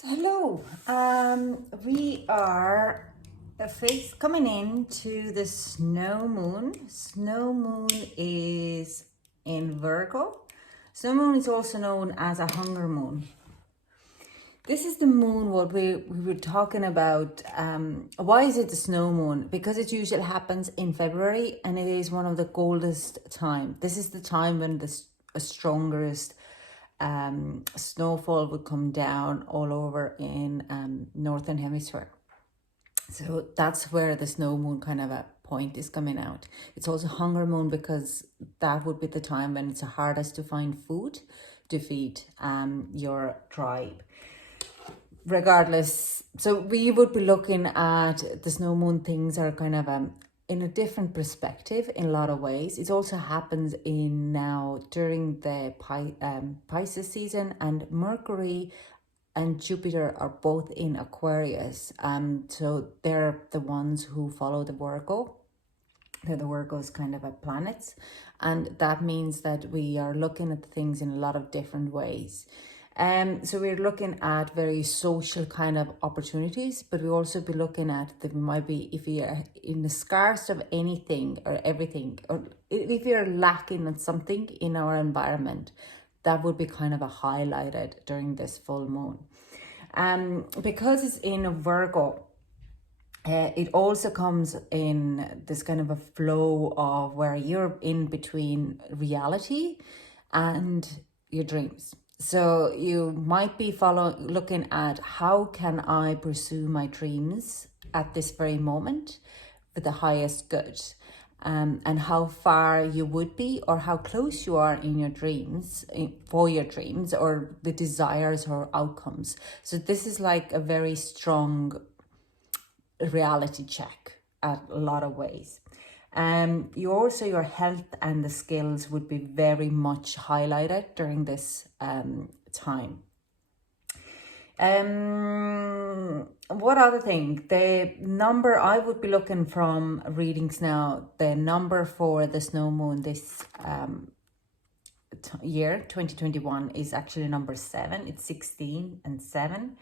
So hello, we are coming into the snow moon. Snow moon is in Virgo. Snow moon is also known as a hunger moon. This is the moon what we were talking about. Why is it the snow moon? Because it usually happens in February and it is one of the coldest time. This is the time when the strongest snowfall would come down all over in northern hemisphere. So that's where the snow moon kind of a point is coming out. It's also hunger moon because that would be the time when it's the hardest to find food to feed your tribe. Regardless, so we would be looking at the snow moon. Things are kind of in a different perspective in a lot of ways. It also happens in now during the Pisces season, and Mercury and Jupiter are both in Aquarius. So they're the ones who follow the Virgo. They're the Virgo's kind of a planets, and that means that we are looking at things in a lot of different ways. So we're looking at very social kind of opportunities, but we also be looking at that we might be, if we are in the scarce of anything or everything, or if you're lacking on something in our environment, that would be kind of a highlighted during this full moon. Because it's in a Virgo, it also comes in this kind of a flow of where you're in between reality and your dreams. So you might be looking at how can I pursue my dreams at this very moment for the highest good, and how far you would be or how close you are in your dreams, for your dreams or the desires or outcomes. So this is like a very strong reality check at a lot of ways. Your health and the skills would be very much highlighted during this time. What other thing? The number I would be looking from readings now, the number for the snow moon this year 2021 is actually number 7. It's 16 and 7.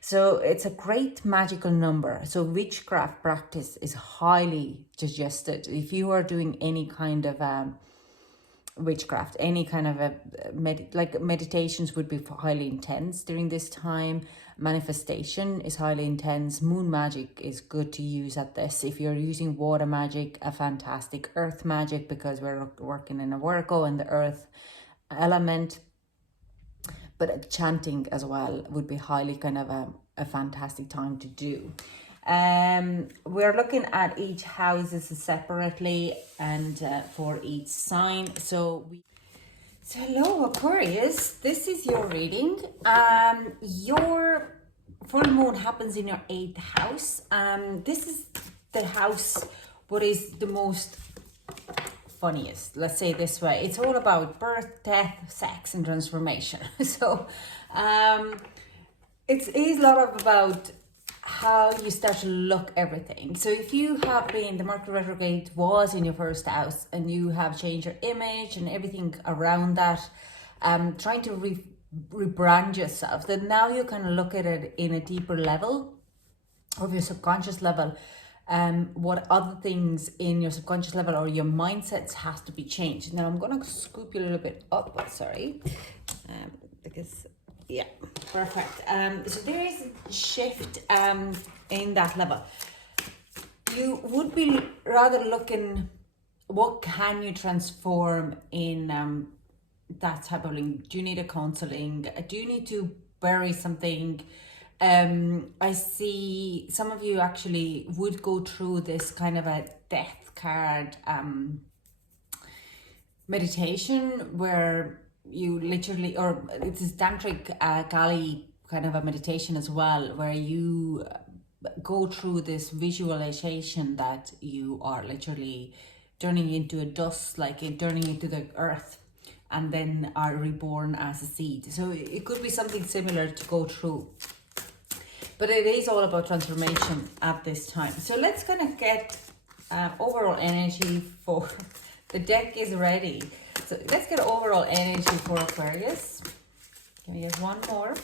So it's a great magical number. So witchcraft practice is highly suggested. If you are doing any kind of witchcraft, any kind of meditations would be highly intense during this time. Manifestation is highly intense. Moon magic is good to use at this. If you're using water magic, a fantastic. Earth magic, because we're working in a Virgo and the earth element. But chanting as well would be highly kind of a fantastic time to do. We're looking at each houses separately and for each sign. So hello Aquarius, this is your reading. Your full moon happens in your 8th house. This is the house what is the most funniest, let's say this way. It's all about birth, death, sex and transformation. So it is a lot about how you start to look everything. So if you have been, the Mercury retrograde was in your 1st house and you have changed your image and everything around that, trying to rebrand yourself, then now you kind of look at it in a deeper level of your subconscious level. What other things in your subconscious level or your mindsets has to be changed. Now I'm gonna scoop you a little bit up, sorry, because yeah, perfect. So there is a shift in that level. You would be rather looking, what can you transform in that type of link? Do you need a counseling? Do you need to bury something? I see some of you actually would go through this kind of a death card meditation where you literally, or it's this tantric Kali kind of a meditation as well, where you go through this visualization that you are literally turning into a dust, like turning into the earth, and then are reborn as a seed. So it could be something similar to go through. But it is all about transformation at this time. So let's kind of get overall energy for the deck is ready. So let's get overall energy for Aquarius. Can we get one more?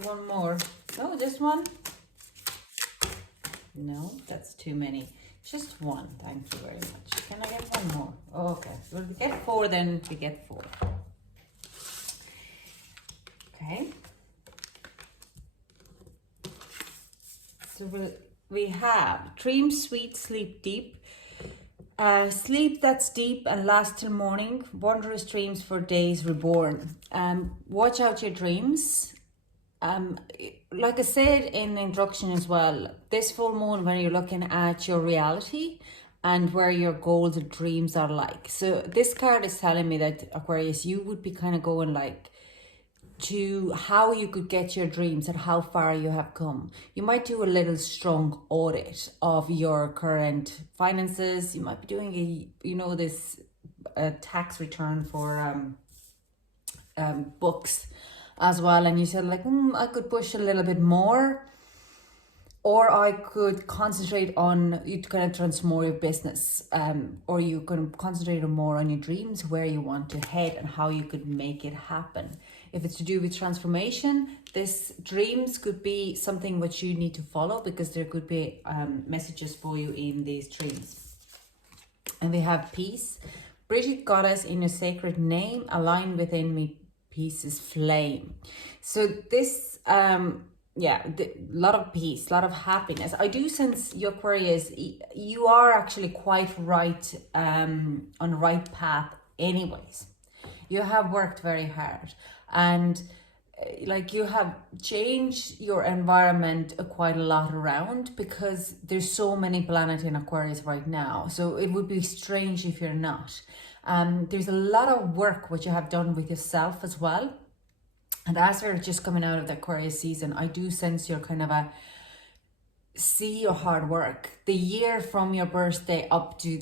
Maybe one more. Oh, just one? No, that's too many. Just one. Thank you very much. Can I get one more? Oh, okay. Well, we get 4, then we get 4. Okay. So we have dream sweet, sleep deep. Sleep that's deep and lasts till morning. Wondrous dreams for days reborn. Watch out your dreams. Like I said in the introduction as well, this full moon, when you're looking at your reality and where your goals and dreams are like. So this card is telling me that, Aquarius, you would be kind of going like to how you could get your dreams and how far you have come. You might do a little strong audit of your current finances. You might be doing a tax return for books as well, and you said like, I could push a little bit more, or I could concentrate on, you kind of transform your business, or you can concentrate more on your dreams, where you want to head and how you could make it happen. If it's to do with transformation, this dreams could be something which you need to follow, because there could be messages for you in these dreams. And we have peace. Bridget, goddess, in your sacred name, align within me, peace is flame. So this, lot of peace, a lot of happiness. I do sense, your Aquarius, you are actually quite right, on the right path anyways. You have worked very hard, and like you have changed your environment quite a lot around, because there's so many planets in Aquarius right now. So it would be strange if you're not. There's a lot of work which you have done with yourself as well. And as we're just coming out of the Aquarius season, I do sense you're kind of see your hard work. The year from your birthday up to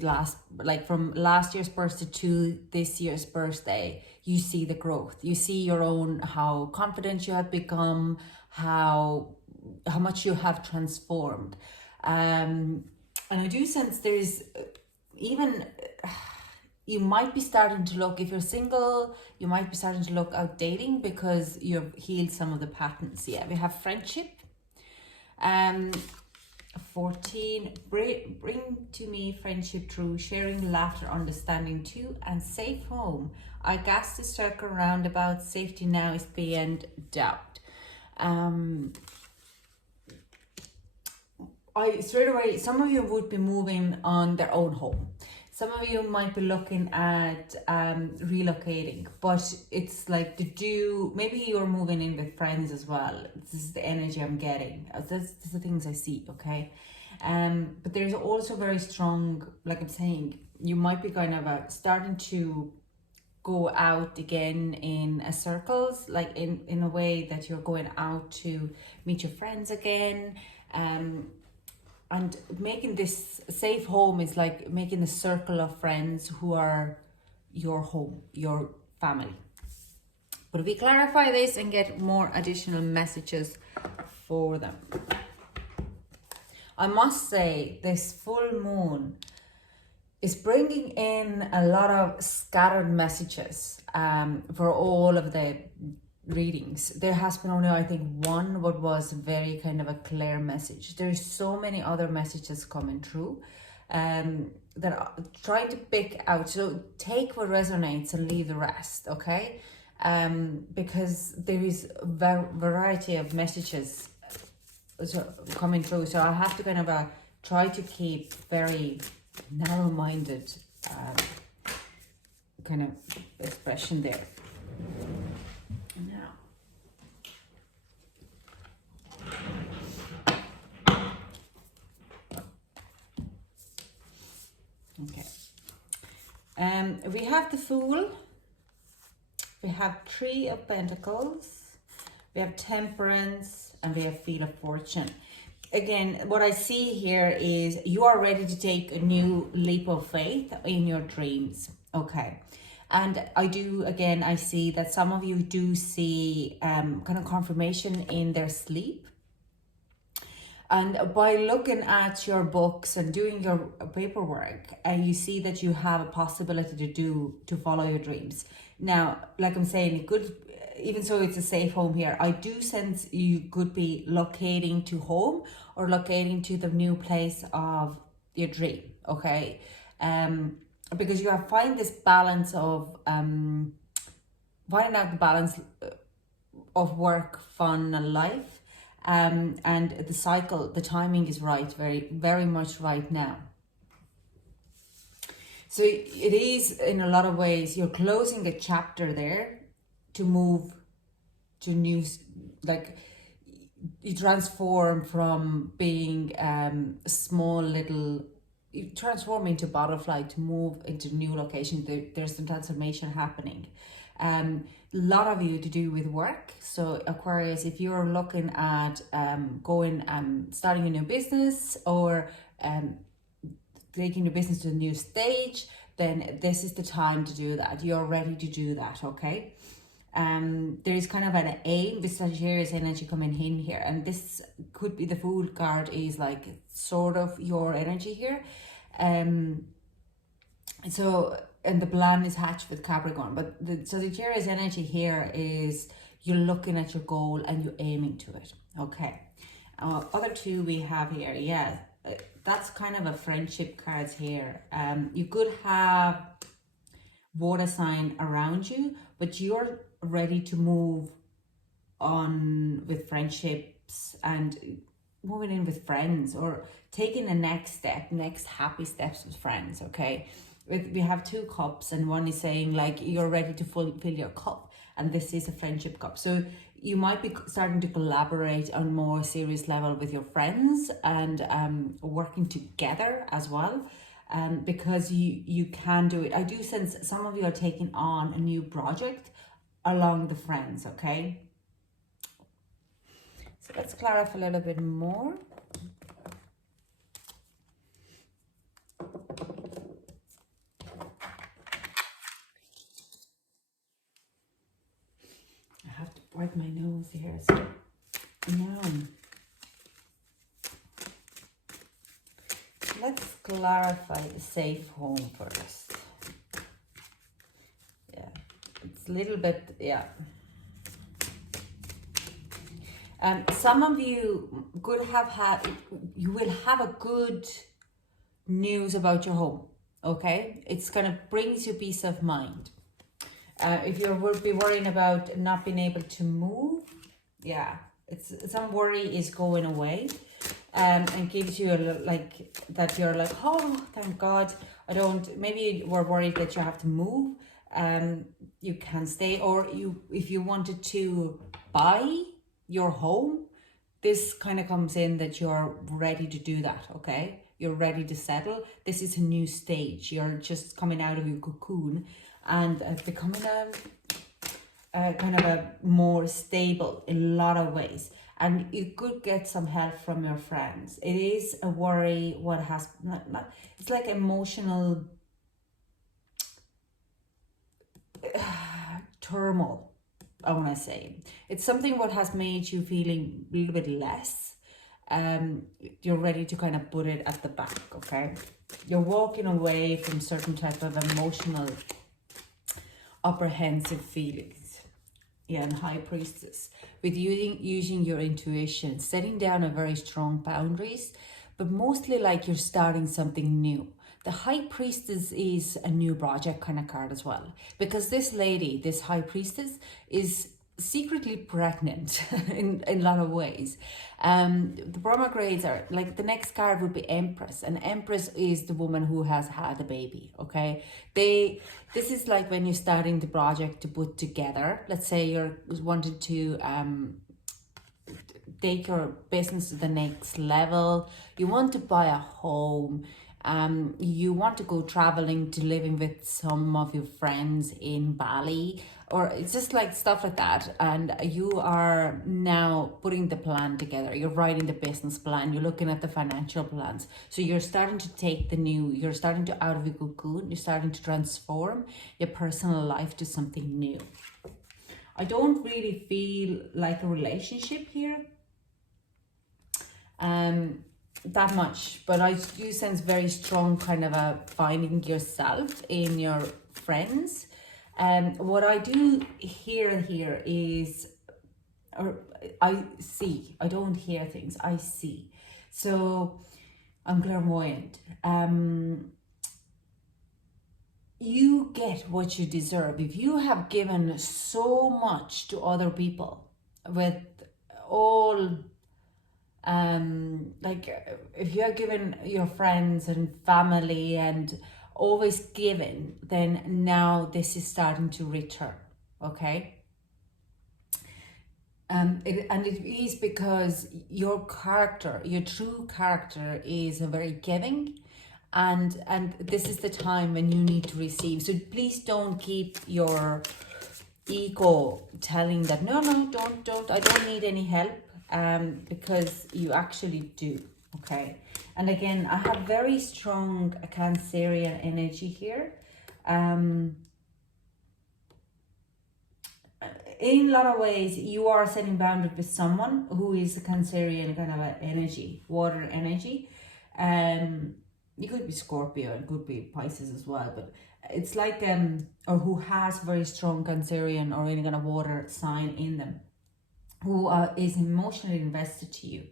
from last year's birthday to this year's birthday, you see the growth. You see your own, how confident you have become, how much you have transformed. And I do sense there's even, you might be starting to look, if you're single, you might be starting to look out dating, because you've healed some of the patterns. Yeah, we have friendship. 14, bring to me friendship true, sharing laughter, understanding too, and safe home. I guess the circle roundabout, safety now is beyond doubt. Straight away, some of you would be moving on their own home. Some of you might be looking at relocating, but it's like maybe you're moving in with friends as well. This is the energy I'm getting. That's the things I see, okay? But there's also very strong, like I'm saying, you might be kind of starting to go out again in circles, like in a way that you're going out to meet your friends again. And making this safe home is like making a circle of friends who are your home, your family. But we clarify this and get more additional messages for them. I must say, this full moon is bringing in a lot of scattered messages for all of the readings. There has been only, I think, one what was very kind of a clear message. There's so many other messages coming through that are trying to pick out. So take what resonates and leave the rest, okay? Because there is a variety of messages coming through. So I have to kind of try to keep very narrow-minded kind of expression there. Now, okay. We have the Fool. We have Three of Pentacles. We have Temperance, and we have Wheel of Fortune. Again, what I see here is you are ready to take a new leap of faith in your dreams. Okay. And I see that some of you do see kind of confirmation in their sleep. And by looking at your books and doing your paperwork, you see that you have a possibility to follow your dreams. Now, like I'm saying, even so it's a safe home here, I do sense you could be locating to home or locating to the new place of your dream, okay? Because you have find this balance of finding out the balance of work, fun, and life, and the cycle, the timing is right, very much right now. So it is, in a lot of ways, you're closing a chapter there to move to new, like you transform from being a small little, you transform into butterfly to move into new location. There's some transformation happening. A lot of you to do with work. So Aquarius, if you're looking at starting a new business or taking your business to a new stage, then this is the time to do that. You're ready to do that, okay? There is kind of an aim, this Sagittarius energy coming in here, and this could be the Fool card is like sort of your energy here. So, and the plan is hatched with Capricorn, but the Sagittarius energy here is you're looking at your goal and you're aiming to it, okay? Other two we have here, yeah, that's kind of a friendship cards here. You could have water sign around you, but you're ready to move on with friendships and moving in with friends or taking the next step, next happy steps with friends, okay? We have 2 cups, and one is saying like you're ready to fill your cup, and this is a friendship cup. So you might be starting to collaborate on more serious level with your friends and working together as well. Because you can do it. I do sense some of you are taking on a new project along the friends, okay? So let's clarify a little bit more. I have to wipe my nose here. So now, let's clarify the safe home first. Yeah, it's a little bit, yeah. Some of you you will have a good news about your home, okay? It's gonna brings you peace of mind. If you will be worrying about not being able to move, yeah, some worry is going away. And gives you like that you're like, oh, thank God, maybe you were worried that you have to move. You can stay, or if you wanted to buy your home, this kind of comes in that you're ready to do that, okay? You're ready to settle. This is a new stage. You're just coming out of your cocoon and becoming a kind of a more stable in a lot of ways. And you could get some help from your friends. It is a worry, it's like emotional turmoil, I want to say. It's something what has made you feeling a little bit less. You're ready to kind of put it at the back, okay? You're walking away from certain type of emotional apprehensive feelings. Yeah, and High Priestess. With using your intuition, setting down a very strong boundaries, but mostly like you're starting something new. The High Priestess is a new project kind of card as well. Because this lady, this High Priestess, is secretly pregnant in a lot of ways. The Brahma grades are like, the next card would be Empress, and Empress is the woman who has had a baby, okay? This is like when you're starting the project to put together. Let's say you're wanting to take your business to the next level. You want to buy a home. You want to go traveling to living with some of your friends in Bali, or it's just like stuff like that. And you are now putting the plan together. You're writing the business plan. You're looking at the financial plans. So you're starting to take you're starting to out of your cocoon. You're starting to transform your personal life to something new. I don't really feel like a relationship here. That much, but I do sense very strong kind of a finding yourself in your friends. What I do here is, or I see, I don't hear things, I see. So I'm clairvoyant. You get what you deserve. If you have given so much to other people with all, like if you're given your friends and family and always given, then now this is starting to return, okay? It is because your character, your true character, is very giving, and this is the time when you need to receive. So please don't keep your ego telling that no, don't, I don't need any help, because you actually do. Okay, and again, I have very strong Cancerian energy here. In a lot of ways, you are setting boundaries with someone who is a Cancerian kind of a energy, water energy. You could be Scorpio, it could be Pisces as well, but it's like or who has very strong Cancerian or any kind of water sign in them, who is emotionally invested to you,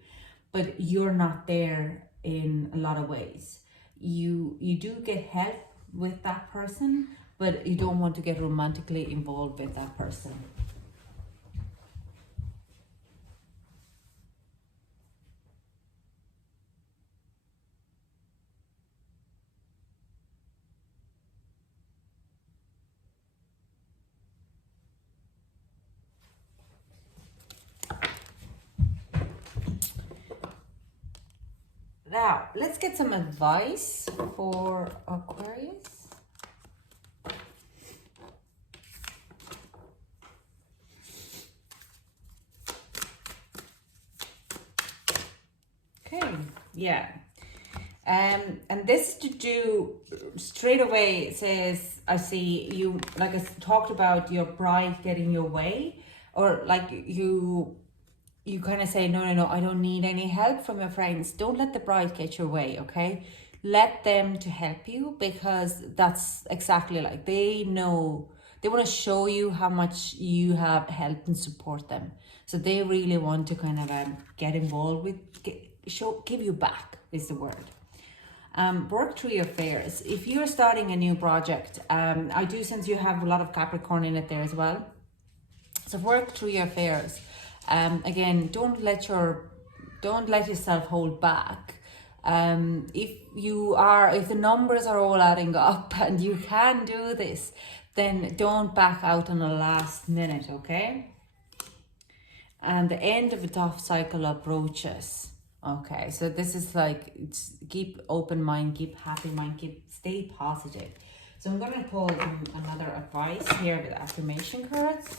but you're not there in a lot of ways. You do get help with that person, but you don't want to get romantically involved with that person. Now, let's get some advice for Aquarius. Okay, yeah. And this is to do straight away. It says, I see you, like I talked about your bride getting your way, or like you kind of say, no, I don't need any help from your friends. Don't let the bride get your way, okay? Let them to help you, because that's exactly like they know, they want to show you how much you have helped and support them. So they really want to kind of get involved with, give you back is the word. Work through your affairs. If you're starting a new project, I do sense you have a lot of Capricorn in it there as well. So work through your affairs. Again, don't let yourself hold back. If the numbers are all adding up and you can do this, then don't back out on the last minute, okay? And the end of a tough cycle approaches. Okay, so this is like, keep open mind, keep happy mind, stay positive. So I'm going to pull another advice here with affirmation cards.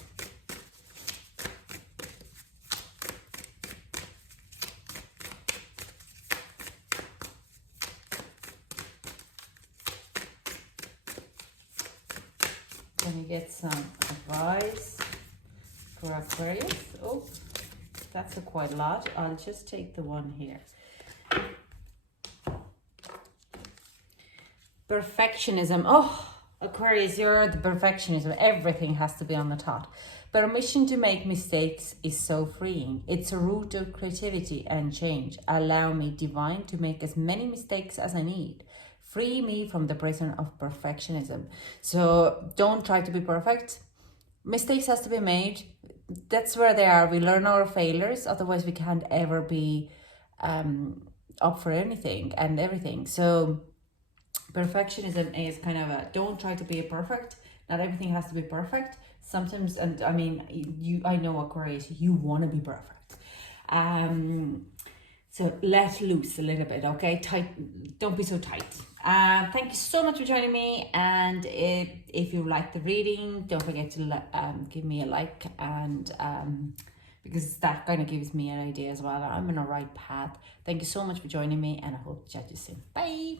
Let me get some advice for Aquarius. Oh, that's quite a lot. I'll just take the one here. Perfectionism. Oh, Aquarius, you're the perfectionism. Everything has to be on the top. Permission to make mistakes is so freeing. It's a root of creativity and change. Allow me, divine, to make as many mistakes as I need. Free me from the prison of perfectionism. So don't try to be perfect. Mistakes has to be made. That's where they are. We learn our failures. Otherwise, we can't ever be up for anything and everything. So perfectionism is kind of don't try to be perfect. Not everything has to be perfect. Sometimes, and I mean, I know Aquarius, you want to be perfect. So let loose a little bit, okay? Tight. Don't be so tight. Thank you so much for joining me. And if you like the reading, don't forget to give me a like, and because that kind of gives me an idea as well. I'm on the right path. Thank you so much for joining me, and I hope to chat to you soon. Bye.